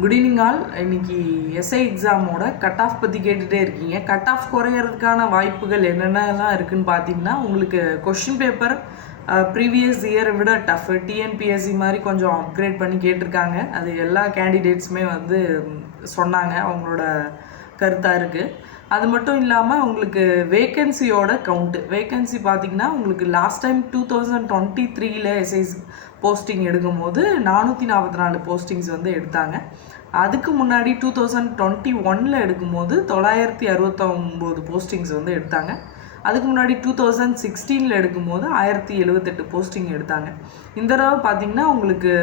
Good evening all. இன்னைக்கு SI எக்ஸாமோட cut off பற்றி கேட்டுகிட்டே இருக்கீங்க. கட் ஆஃப் குறையிறதுக்கான வாய்ப்புகள் என்னென்னலாம் இருக்குதுன்னு பார்த்தீங்கன்னா, உங்களுக்கு கொஷின் பேப்பர் ப்ரீவியஸ் இயரை விட டஃப் டிஎன்பிஎஸ்சி மாதிரி கொஞ்சம் அப்கிரேட் பண்ணி கேட்டிருக்காங்க. அது எல்லா கேண்டிடேட்ஸுமே வந்து சொன்னாங்க, அவங்களோட கருத்தாக இருக்குது. அது மட்டும் இல்லாமல் உங்களுக்கு வேக்கன்சியோட வேக்கன்சி பார்த்திங்கன்னா, உங்களுக்கு லாஸ்ட் டைம் 2023 எஸ்ஐஸ் போஸ்டிங் எடுக்கும்போது 444 போஸ்டிங்ஸ் வந்து எடுத்தாங்க. அதுக்கு முன்னாடி 2021 எடுக்கும்போது 969 போஸ்டிங்ஸ் வந்து எடுத்தாங்க. அதுக்கு முன்னாடி 2016 எடுக்கும்போது 1078 போஸ்டிங் எடுத்தாங்க. இந்த தடவை பார்த்திங்கன்னா உங்களுக்கு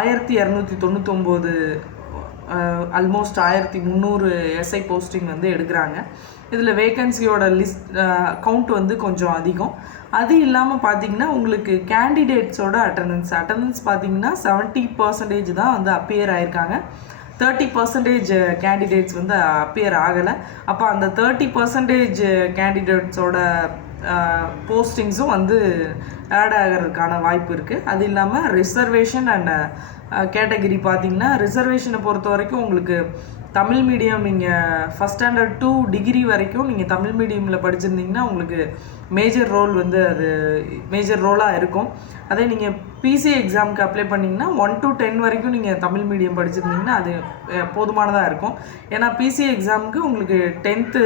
1299 ஆல்மோஸ்ட் 1300 எஸ்ஐ போஸ்டிங் வந்து எடுக்கிறாங்க. இதில் வேக்கன்சியோட கவுண்ட் வந்து கொஞ்சம் அதிகம். அது இல்லாமல் பார்த்திங்கன்னா உங்களுக்கு கேண்டிடேட்ஸோட அட்டண்டன்ஸ் பார்த்திங்கன்னா 70% தான் வந்து அப்பியர் ஆகிருக்காங்க. 30% கேண்டிடேட்ஸ் வந்து அப்பியர் ஆகலை. அப்போ அந்த 30% கேண்டிடேட்ஸோட போஸ்டிங்ஸும் வந்து ஆட் ஆகிறதுக்கான வாய்ப்பு இருக்குது. அது இல்லாமல் ரிசர்வேஷன் அண்ட் கேட்டகிரி பார்த்திங்கன்னா, ரிசர்வேஷனை பொறுத்த வரைக்கும் உங்களுக்கு தமிழ் மீடியம் நீங்கள் ஃபஸ்ட் ஸ்டாண்டர்ட் to டிகிரி வரைக்கும் நீங்கள் தமிழ் மீடியமில் படிச்சிருந்தீங்கன்னா உங்களுக்கு மேஜர் ரோல் வந்து அது மேஜர் ரோலாக இருக்கும். அதே நீங்கள் பிசி எக்ஸாமுக்கு அப்ளை பண்ணிங்கன்னா 1 to 10 வரைக்கும் நீங்கள் தமிழ் மீடியம் படிச்சிருந்தீங்கன்னா அது போதுமானதாக இருக்கும். ஏன்னா பிசி எக்ஸாமுக்கு உங்களுக்கு 10th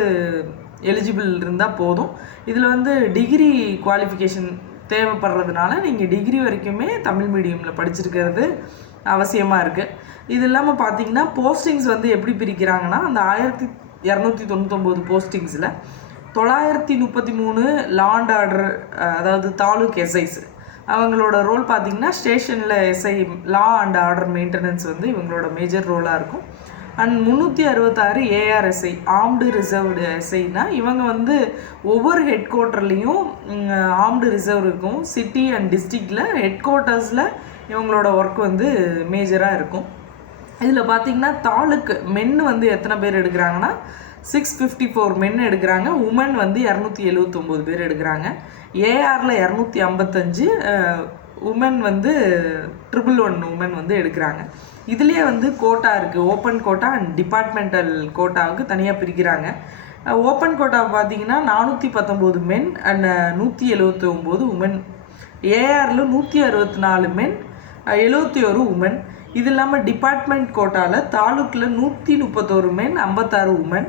எலிஜிபிள் இருந்தால் போதும். இதில் வந்து டிகிரி குவாலிஃபிகேஷன் தேவைப்படுறதுனால நீங்கள் டிகிரி வரைக்குமே தமிழ் மீடியமில் படிச்சிருக்கிறது அவசியமாக இருக்குது. இது இல்லாமல் பார்த்தீங்கன்னா போஸ்டிங்ஸ் வந்து எப்படி பிரிக்கிறாங்கன்னா, அந்த 1299 போஸ்டிங்ஸில் 933 லா அண்ட் ஆர்டர், அதாவது தாலுக் எஸ்ஐஸ் அவங்களோட ரோல் பார்த்திங்கன்னா ஸ்டேஷனில் SI law and order maintenance வந்து இவங்களோட மேஜர் ரோலாக இருக்கும். அண்ட் 366 ஏஆர்எஸ்ஐ ஆர்ம்டு ரிசர்வ்டு எஸ்ஐனா இவங்க வந்து ஒவ்வொரு ஹெட் குவார்ட்டர்லேயும் ஆர்ம்டு ரிசர்வ் இருக்கும். சிட்டி அண்ட் டிஸ்ட்ரிக்டில் ஹெட் குவார்ட்டர்ஸில் இவங்களோட ஒர்க் வந்து மேஜராக இருக்கும். இதில் பார்த்திங்கன்னா தாலுக்கு மென் வந்து எத்தனை பேர் எடுக்கிறாங்கன்னா 654 மென் எடுக்கிறாங்க. உமன் வந்து 279 பேர் எடுக்கிறாங்க. ஏஆரில் 255, உமன் வந்து 111 உமன் வந்து எடுக்கிறாங்க. இதுலேயே வந்து கோட்டா இருக்குது, ஓப்பன் கோட்டா அண்ட் டிபார்ட்மெண்டல் கோட்டாவுக்கு தனியாக பிரிக்கிறாங்க. ஓப்பன் கோட்டாவை பார்த்தீங்கன்னா 419 மென் அண்ட் 179 உமன். ஏஆரில் 164 மென் 71 உமன். இது இல்லாமல் டிபார்ட்மெண்ட் கோட்டாவில் தாலுக்கில் 131 மென் 56 உமன்.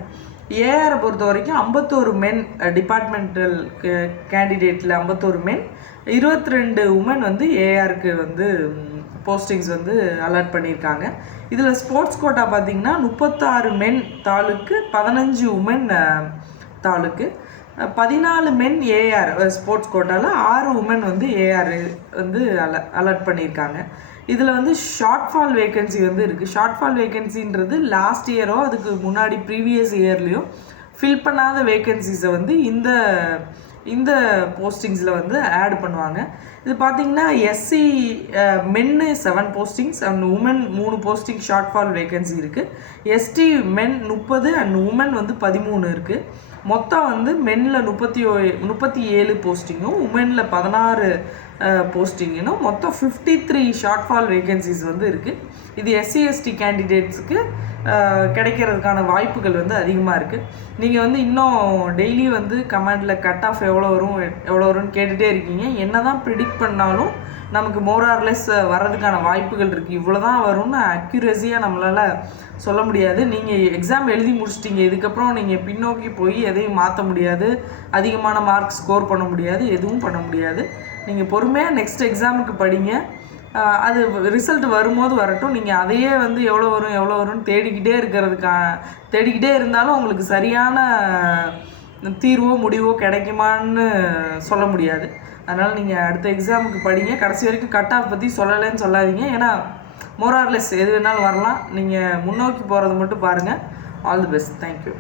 ஏஆரை பொறுத்த வரைக்கும் 51 மென் டிபார்ட்மெண்டல் கேண்டிடேட்டில் 51 மென் 22 உமன் வந்து ஏஆருக்கு வந்து போஸ்டிங்ஸ் வந்து அலாட் பண்ணியிருக்காங்க. இதில் ஸ்போர்ட்ஸ் கோட்டா பார்த்திங்கன்னா 36 மென் தாலுக்கு 15 உமன் தாலுக்கு 14 மென் ஏஆர் ஸ்போர்ட்ஸ் கோட்டாவில் 6 உமன் வந்து ஏஆர் வந்து அலாட் பண்ணியிருக்காங்க. இதில் வந்து ஷார்ட் ஃபால் வேக்கன்சி வந்து இருக்குது. ஷார்ட் ஃபால் வேக்கன்சின்றது லாஸ்ட் இயரோ அதுக்கு முன்னாடி ப்ரீவியஸ் இயர்லேயோ ஃபில் பண்ணாத வேக்கன்சிஸை வந்து இந்த போஸ்டிங்ஸில் வந்து ஆட் பண்ணுவாங்க. இது பார்த்திங்கன்னா எஸ்சி மென்னு 7 postings and women 3 posting short fall vacancy இருக்குது. எஸ்டி மென் 30 அண்ட் உமன் வந்து 13 இருக்குது. மொத்தம் வந்து மென்னில் 37 போஸ்டிங்கும் உமனில் 16 போஸ்டிங்கும் மொத்தம் 53 ஷார்ட் ஃபால் வேக்கன்சிஸ் வந்து இருக்குது. இது எஸ்சி எஸ்டி கேண்டிடேட்ஸுக்கு கிடைக்கிறதுக்கான வாய்ப்புகள் வந்து அதிகமாக இருக்குது. நீங்கள் வந்து இன்னும் டெய்லி வந்து கமெண்டில் கட் ஆஃப் எவ்வளோ வரும்னு கேட்டுகிட்டே இருக்கீங்க. என்ன தான் ப்ரிடிக்ட் பண்ணாலும் நமக்கு மோரார்லெஸ் வர்றதுக்கான வாய்ப்புகள் இருக்குது. இவ்வளோ தான் வரும்னு அக்யூரஸியாக நம்மளால் சொல்ல முடியாது. நீங்கள் எக்ஸாம் எழுதி முடிச்சிட்டிங்க, இதுக்கப்புறம் நீங்கள் பின்னோக்கி போய் எதையும் மாற்ற முடியாது, அதிகமான மார்க் ஸ்கோர் பண்ண முடியாது, எதுவும் பண்ண முடியாது. நீங்கள் பொறுமையாக நெக்ஸ்ட் எக்ஸாமுக்கு படிங்க. அது ரிசல்ட் வரும்போது வரட்டும். நீங்கள் அதையே வந்து எவ்வளோ வரும்னு தேடிக்கிட்டே இருந்தாலும் உங்களுக்கு சரியான தீர்வோ முடிவோ கிடைக்குமான்னு சொல்ல முடியாது. அதனால் நீங்கள் அடுத்த எக்ஸாமுக்கு படிங்க. கடைசி வரைக்கும் கட் ஆஃப் பற்றி சொல்லலைன்னு சொல்லாதீங்க. ஏன்னா மோரார்லெஸ் எது வேணாலும் வரலாம். நீங்கள் முன்னோக்கி போகிறது மட்டும் பாருங்கள். All the best. தேங்க்யூ.